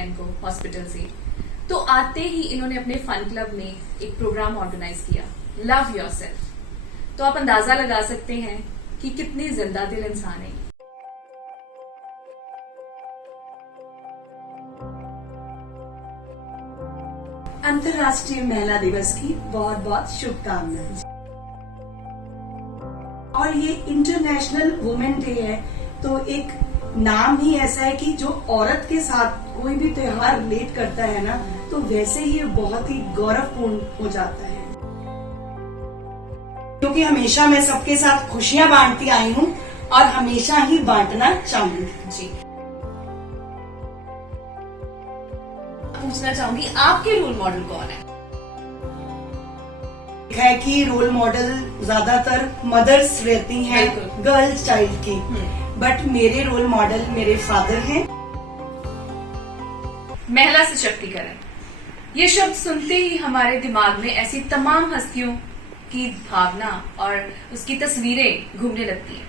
इनको हॉस्पिटल से। तो आते ही इन्होंने अपने फन क्लब में एक प्रोग्राम ऑर्गेनाइज किया, लव योरसेल्फ। तो आप अंदाजा लगा सकते हैं कि कितनी जिंदा दिल इंसान है। अंतर्राष्ट्रीय महिला दिवस की बहुत बहुत शुभकामनाएं। और ये इंटरनेशनल वुमेन डे है, तो एक नाम ही ऐसा है कि जो औरत के साथ कोई भी त्योहार रिलेट करता है ना, तो वैसे ही ये बहुत ही गौरवपूर्ण हो जाता है। क्योंकि हमेशा मैं सबके साथ खुशियां बांटती आई हूँ और हमेशा ही बांटना चाहूंगी। जी, पूछना चाहूंगी आपके रोल मॉडल कौन है? है कि रोल मॉडल ज्यादातर मदर्स रहती हैं, गर्ल्स चाइल्ड की, बट मेरे रोल मॉडल मेरे फादर हैं। महिला सशक्तिकरण, ये शब्द सुनते ही हमारे दिमाग में ऐसी तमाम हस्तियों की भावना और उसकी तस्वीरें घूमने लगती हैं।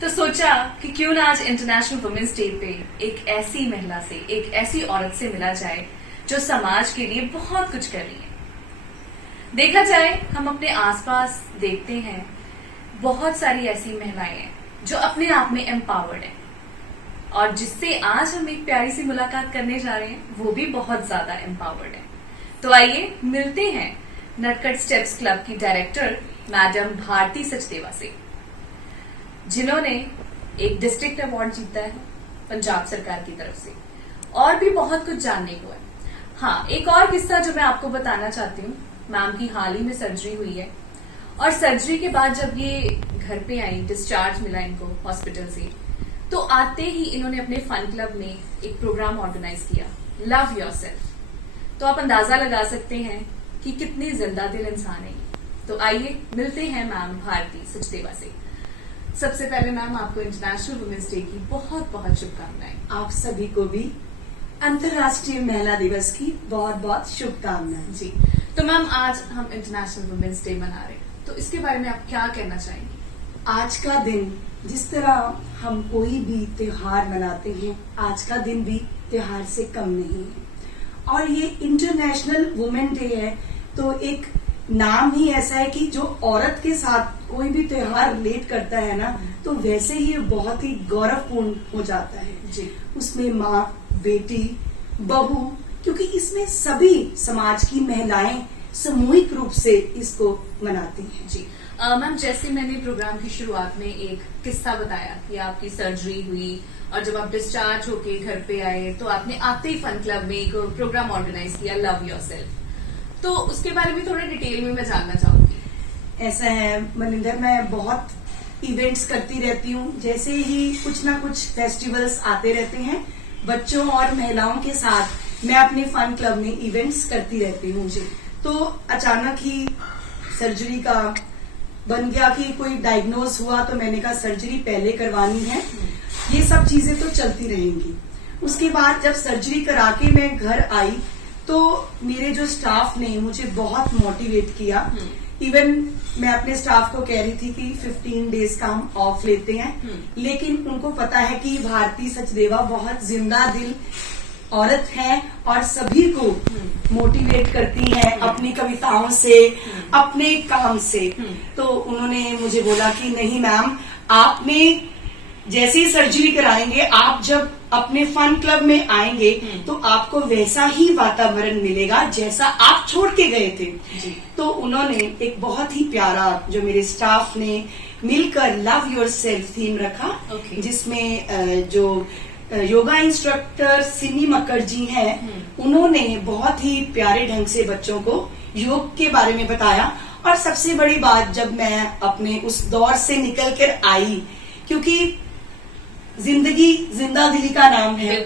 तो सोचा कि क्यों ना आज इंटरनेशनल वुमेन्स डे पे एक ऐसी महिला से, एक ऐसी औरत से मिला जाए जो समाज के लिए बहुत कुछ कर रही है। देखा जाए, हम अपने आसपास देखते हैं बहुत सारी ऐसी महिलाएं हैं जो अपने आप में एम्पावर्ड है, और जिससे आज हम एक प्यारी सी मुलाकात करने जा रहे हैं, वो भी बहुत ज्यादा एम्पावर्ड है। तो आइए मिलते हैं नटखट स्टेप्स क्लब की डायरेक्टर मैडम भारती सचदेवा से, जिन्होंने एक डिस्ट्रिक्ट अवार्ड जीता है पंजाब सरकार की तरफ से, और भी बहुत कुछ जानने को है। हाँ, एक और किस्सा जो मैं आपको बताना चाहती हूँ, मैम की हाल ही में सर्जरी हुई है, और सर्जरी के बाद जब ये घर पे आई, डिस्चार्ज मिला इनको हॉस्पिटल से, तो आते ही इन्होंने अपने फन क्लब में एक प्रोग्राम ऑर्गेनाइज किया, लव योरसेल्फ। तो आप अंदाजा लगा सकते हैं कि कितनी जिंदा दिल इंसान है। तो आइए मिलते हैं मैम भारती सचदेवा से। सबसे पहले मैम, आपको इंटरनेशनल वुमेन्स डे की बहुत बहुत शुभकामनाएं। आप सभी को भी अंतर्राष्ट्रीय महिला दिवस की बहुत बहुत शुभकामनाएं। जी, तो मैम आज हम इंटरनेशनल वुमेन्स डे मना रहे हैं, तो इसके बारे में आप क्या कहना चाहेंगी? आज का दिन, जिस तरह हम कोई भी त्योहार मनाते हैं, आज का दिन भी त्योहार से कम नहीं है। और ये इंटरनेशनल वुमेन डे है, तो एक नाम ही ऐसा है कि जो औरत के साथ कोई भी त्योहार रिलेट करता है ना, तो वैसे ही ये बहुत ही गौरवपूर्ण हो जाता है। जी, उसमें माँ, बेटी, बहू, क्योंकि इसमें सभी समाज की महिलाएं सामूहिक रूप से इसको मनाती हैं। जी मैम, जैसे मैंने प्रोग्राम की शुरुआत में एक किस्सा बताया कि आपकी सर्जरी हुई और जब आप डिस्चार्ज होके घर पे आए, तो आपने आते ही फन क्लब में एक प्रोग्राम ऑर्गेनाइज किया, लव योरसेल्फ। तो उसके बारे में थोड़ा डिटेल में मैं जानना चाहूंगी। ऐसा है मनिंदर, मैं बहुत इवेंट्स करती रहती हूँ। जैसे ही कुछ ना कुछ फेस्टिवल्स आते रहते हैं, बच्चों और महिलाओं के साथ मैं अपने फन क्लब में इवेंट्स करती रहती हूँ। तो अचानक ही सर्जरी का बन गया कि कोई डायग्नोज हुआ, तो मैंने कहा सर्जरी पहले करवानी है। ये सब चीजें तो चलती रहेंगी। उसके बाद जब सर्जरी करा के मैं घर आई, तो मेरे जो स्टाफ ने मुझे बहुत मोटिवेट किया। इवन मैं अपने स्टाफ को कह रही थी कि 15 डेज का हम ऑफ लेते हैं, लेकिन उनको पता है कि भारती सचदेवा बहुत जिंदा दिल औरत है और सभी को मोटिवेट करती हैं अपनी कविताओं से, अपने काम से। तो उन्होंने मुझे बोला कि नहीं मैम, आपने जैसे ही सर्जरी कराएंगे, आप जब अपने फन क्लब में आएंगे तो आपको वैसा ही वातावरण मिलेगा जैसा आप छोड़ के गए थे। जी। तो उन्होंने एक बहुत ही प्यारा, जो मेरे स्टाफ ने मिलकर लव योरसेल्फ थीम रखा, जिसमें जो योगा इंस्ट्रक्टर सिमी मक्कड़ जी हैं, उन्होंने बहुत ही प्यारे ढंग से बच्चों को योग के बारे में बताया। और सबसे बड़ी बात, जब मैं अपने उस दौर से निकल कर आई, क्योंकि जिंदगी जिंदा दिली का नाम है,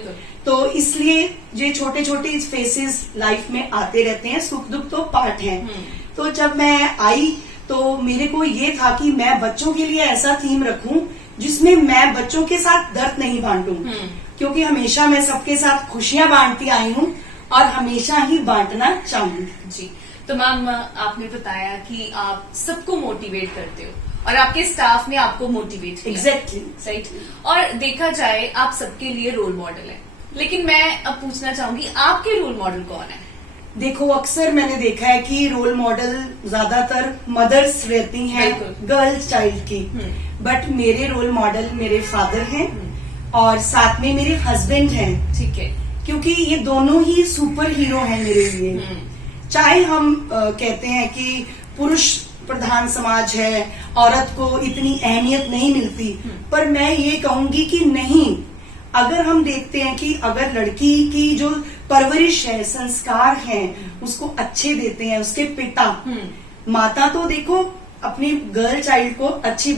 तो इसलिए ये छोटे छोटे फेसेस लाइफ में आते रहते हैं, सुख दुख तो पार्ट हैं। तो जब मैं आई तो मेरे को ये था कि मैं बच्चों के लिए ऐसा थीम रखूं जिसमें मैं बच्चों के साथ दर्द नहीं बांटूं, क्योंकि हमेशा मैं सबके साथ खुशियां बांटती आई हूं और हमेशा ही बांटना चाहूंगी। जी, तो मैम आपने बताया कि आप सबको मोटिवेट करते हो और आपके स्टाफ ने आपको मोटिवेट किया। Exactly right. और देखा जाए, आप सबके लिए रोल मॉडल है, लेकिन मैं अब पूछना चाहूंगी, आपके रोल मॉडल कौन है? देखो, अक्सर मैंने देखा है कि रोल मॉडल ज्यादातर मदर्स रहती हैं बिल्कुल। गर्ल चाइल्ड की, बट मेरे रोल मॉडल मेरे फादर हैं और साथ में मेरे हस्बैंड हैं, ठीक है। क्योंकि ये दोनों ही सुपर हीरो हैं मेरे लिए। चाहे हम कहते हैं कि पुरुष प्रधान समाज है, औरत को इतनी अहमियत नहीं मिलती, पर मैं ये कहूंगी कि नहीं, अगर हम देखते हैं कि अगर लड़की की जो परवरिश है, संस्कार हैं, उसको अच्छे देते हैं उसके पिता, माता तो देखो अपनी गर्ल चाइल्ड को अच्छी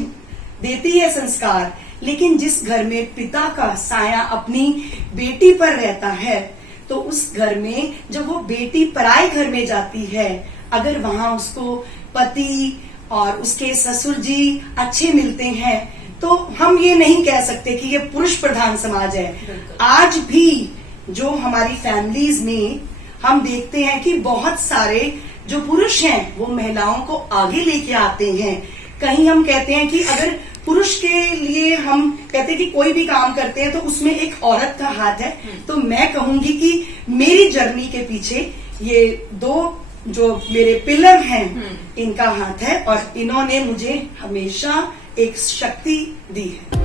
देती है संस्कार, लेकिन जिस घर में पिता का साया अपनी बेटी पर रहता है, तो उस घर में जब वो बेटी पराए घर में जाती है, अगर वहां उसको पति और उसके ससुर जी अच्छे मिलते हैं, तो हम ये नहीं कह सकते कि ये पुरुष प्रधान समाज है। आज भी जो हमारी फैमिलीज में हम देखते हैं कि बहुत सारे जो पुरुष हैं वो महिलाओं को आगे लेके आते हैं। कहीं हम कहते हैं कि अगर पुरुष के लिए हम कहते हैं कि कोई भी काम करते हैं तो उसमें एक औरत का हाथ है, तो मैं कहूंगी कि मेरी जर्नी के पीछे ये दो जो मेरे पिलर हैं इनका हाथ है, और इन्होंने मुझे हमेशा एक शक्ति दी है।